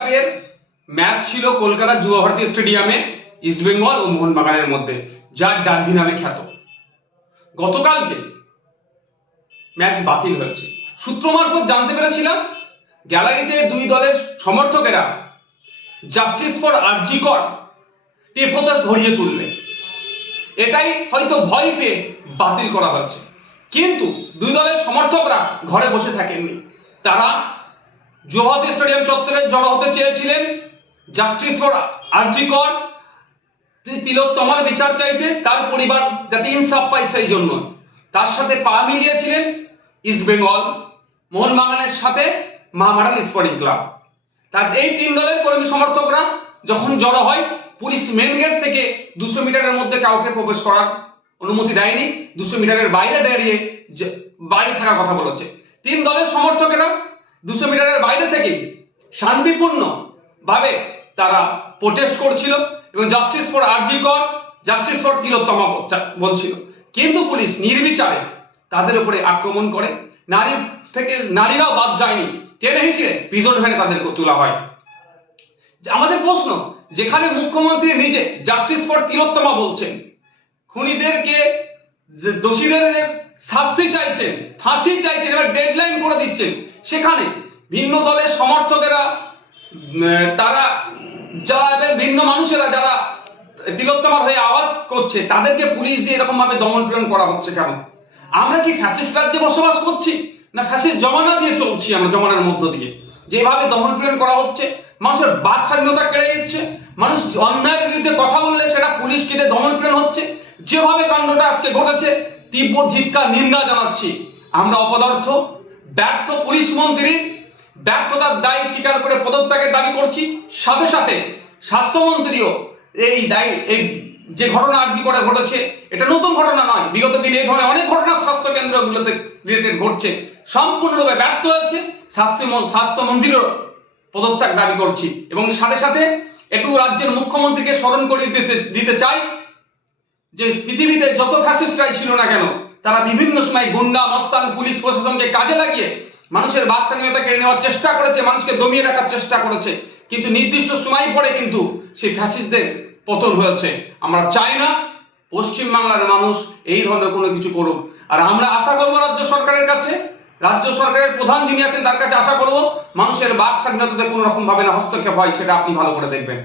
এর ম্যাচ ছিল কলকাতা যুব ভারতী স্টেডিয়ামে ইস্টবেঙ্গল ও মোহনবাগানের মধ্যে, যার ডার্বি নামে খ্যাত। গতকালকে ম্যাচ বাতিল হয়েছে। সূত্র মারফত জানতে পেরেছিলাম গ্যালারিতে দুই দলের সমর্থকেরা জাস্টিস ফর আরজি কর টেপোতে ভরিয়ে তুলবে, এটাই হয়তো ভয় পেয়ে বাতিল করা হয়েছে। কিন্তু দুই দলের সমর্থকরা ঘরে বসে থাকেননি, তারা যুব ভারতী স্টেডিয়াম চত্বরে জড়ো হতে চেয়েছিলেন জাস্টিস ফর আরজি কর তিলোত্তমার বিচার চাইতে, তার পরিবার যাতে ইনসাফ পায় সেই জন্য। তার সাথে পা মিলিয়েছিলেন ইস্টবেঙ্গল, মোহনবাগানের সাথে মহামারান স্পোর্টিং ক্লাব। তার এই তিন দলের কর্মী সমর্থকরা যখন জড়ো হয়, পুলিশ মেন গেট থেকে 200 মিটারের মধ্যে কাউকে প্রবেশ করার অনুমতি দেয়নি, 200 মিটারের বাইরে দাঁড়িয়ে বাইরে থাকার কথা বলেছে। তিন দলের সমর্থকেরা 200 মিটারের বাইরে থেকে শান্তিপূর্ণ ভাবে তারা প্রোটেস্ট করছিল এবং জাস্টিস ফর আরজি কর, জাস্টিস ফর তিলোত্তমা বলছিল। কিন্তু পুলিশ নির্বিচারে তাদের উপরে আক্রমণ করে। নারীরাও বাদ যায়নি, টেনে হিঁচড়ে প্রিজন ভ্যানে তাদেরকে তোলা হয়। আমাদের প্রশ্ন, যেখানে মুখ্যমন্ত্রী নিজে জাস্টিস ফর তিলোত্তমা বলছেন, খুনিদেরকে দোষীদের শাস্তি চাইছেন, ফাঁসি চাইছেন, এবার ডেডলাইন করে দিচ্ছেন, সেখানে ভিন্ন দলের সমর্থকেরা তারা যারা ভিন্ন মানুষেরা যারা তিলোত্তমার হয়ে আওয়াজ করছে, তাদেরকে পুলিশ দিয়ে এরকম ভাবে দমন পীড়ন করা হচ্ছে কেন? আমরা কি ফ্যাসিস্ট রাজ্যে বসবাস করছি, না ফ্যাসিস্ট জমানা দিয়ে চলছি? আমরা জমানার মধ্য দিয়ে যেভাবে দমন পীড়ন করা হচ্ছে, মানুষের বাক স্বাধীনতা কেড়ে দিচ্ছে, মানুষ অন্যায়ের বিরুদ্ধে কথা বললে সেটা পুলিশকে দিয়ে দমন পীড়ন হচ্ছে। যেভাবে কাণ্ডটা আজকে ঘটেছে, তীব্র ধিক্কার নিন্দা জানাচ্ছি। আমরা অপদার্থ, ব্যর্থ পুলিশ মন্ত্রীর ব্যর্থতার দায় স্বীকার করে পদত্যাগের দাবি করছি। সাথে সাথে স্বাস্থ্যমন্ত্রীও এই দায়, এই যে ঘটনা আরজি করে ঘটেছে, এটা নতুন ঘটনা নয়, বিগত দিনে এই ধরনের অনেক ঘটনা স্বাস্থ্য কেন্দ্রগুলোতে রিলেটেড ঘটছে, সম্পূর্ণরূপে ব্যর্থ হয়েছে। স্বাস্থ্যমন্ত্রীরও পদত্যাগ দাবি করছি এবং সাথে সাথে একটু রাজ্যের মুখ্যমন্ত্রীকে স্মরণ করে দিতে চাই যে পৃথিবীতে যত ফ্যাসিস্টরাই ছিল না কেন, তারা বিভিন্ন সময় গুন্ডা মস্তান পুলিশ প্রশাসনকে কাজে লাগিয়ে মানুষের বাক স্বাধীনতা কেড়ে নেওয়ার চেষ্টা করেছে, মানুষকে দমিয়ে রাখার চেষ্টা করেছে, কিন্তু নির্দিষ্ট সময় পরে কিন্তু সেই ফ্যাসিস্টদের পতন হয়েছে। আমরা চাই না পশ্চিমবাংলার মানুষ এই ধরনের কোনো কিছু করুক। আর আমরা আশা করবো রাজ্য সরকারের কাছে, রাজ্য সরকারের প্রধান যিনি আছেন তার কাছে আশা করবো মানুষের বাক স্বাধীনতাতে কোনো রকম ভাবে না হস্তক্ষেপ হয়, সেটা আপনি ভালো করে দেখবেন।